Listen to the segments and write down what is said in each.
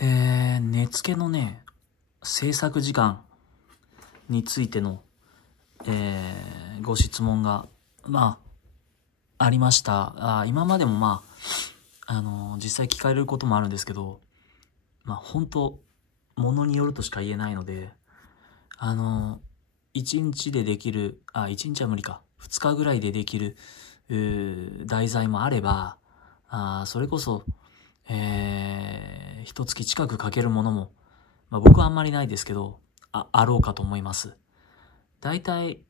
値付けのね、制作時間についての、ご質問が、ありました。今までも実際聞かれることもあるんですけど、本当ものによるとしか言えないので、1日でできる、1日は無理か。2日ぐらいでできる、題材もあれば、それこそ、1月近くかけるものも、僕はあんまりないですけど、あろうかと思います。だいたい、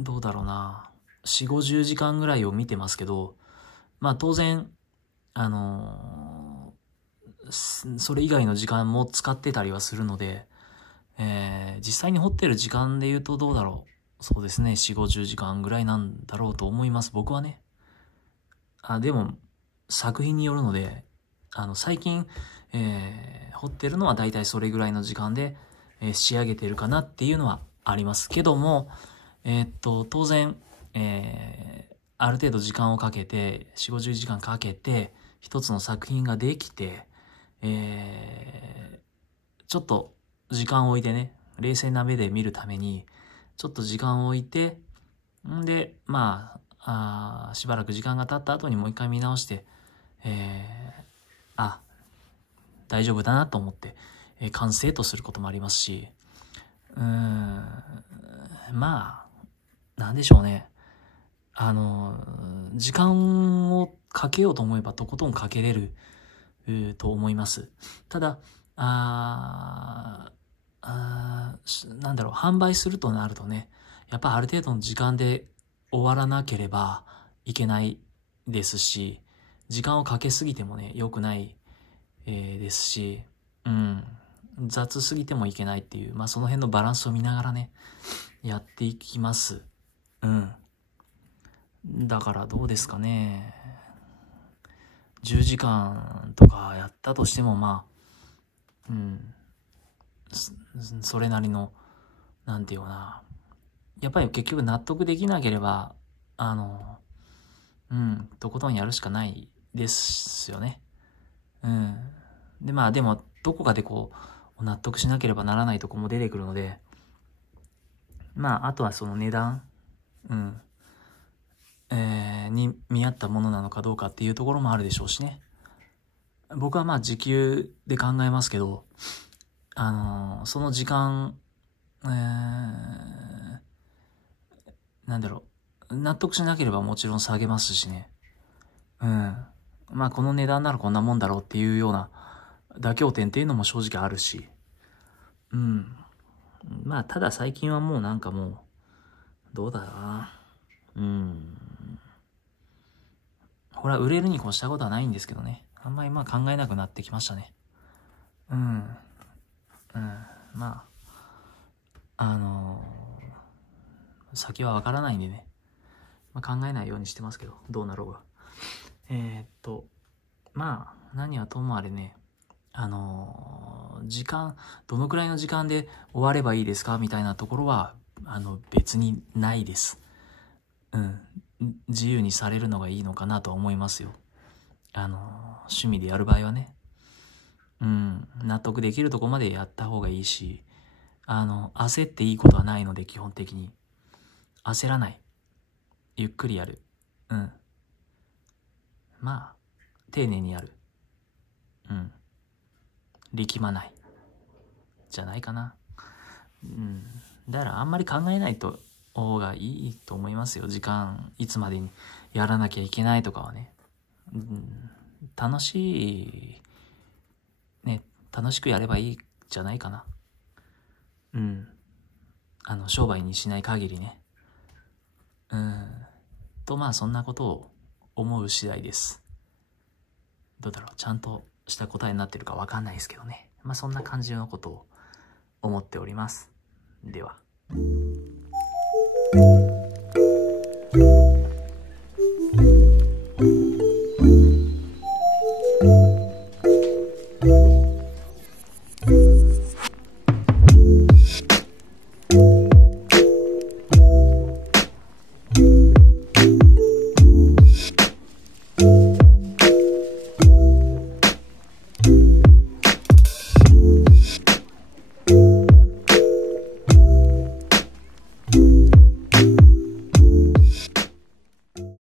どうだろうな、4、50時間ぐらいを見てますけど、当然、それ以外の時間も使ってたりはするので、実際に掘ってる時間で言うとどうだろう。そうですね、4、50時間ぐらいなんだろうと思います。僕はね。でも、作品によるので、最近、掘ってるのはだいたいそれぐらいの時間で、仕上げてるかなっていうのはありますけども、当然、ある程度時間をかけて、4、50時間かけて、一つの作品ができて、ちょっと時間を置いてね、冷静な目で見るために、ちょっと時間を置いて、んで、しばらく時間が経った後にもう一回見直して、大丈夫だなと思って、完成とすることもありますし、なんでしょうね。時間をかけようと思えばとことんかけれる、と思います。ただ、販売するとなるとね、やっぱある程度の時間で終わらなければいけないですし、時間をかけすぎてもね、良くない、ですし、雑すぎてもいけないっていう、その辺のバランスを見ながらね、やっていきます。だからどうですかね。10時間とかやったとしても、それなりの、なんていうかな。やっぱり結局納得できなければ、とことんやるしかないですよね。で、でも、どこかで納得しなければならないとこも出てくるので、あとはその値段、に見合ったものなのかどうかっていうところもあるでしょうしね。僕は時給で考えますけど、その時間、納得しなければもちろん下げますしね。この値段ならこんなもんだろうっていうような妥協点っていうのも正直あるし。ただ最近はもうどうだろうな。これは売れるに越したことはないんですけどね。あんまり考えなくなってきましたね。先はわからないんでね。考えないようにしてますけど、どうなろうが。何はともあれね、どのくらいの時間で終わればいいですかみたいなところは、別にないです。自由にされるのがいいのかなとは思いますよ。趣味でやる場合はね。納得できるとこまでやった方がいいし、焦っていいことはないので、基本的に。焦らない。ゆっくりやる。丁寧にやる。力まない。じゃないかな。だからあんまり考えないと方がいいと思いますよ。時間、いつまでにやらなきゃいけないとかはね。楽しくやればいいじゃないかな。商売にしない限りね。そんなことを思う次第です。どうだろう、ちゃんとした答えになってるかわかんないですけどね。そんな感じのことを思っております。では。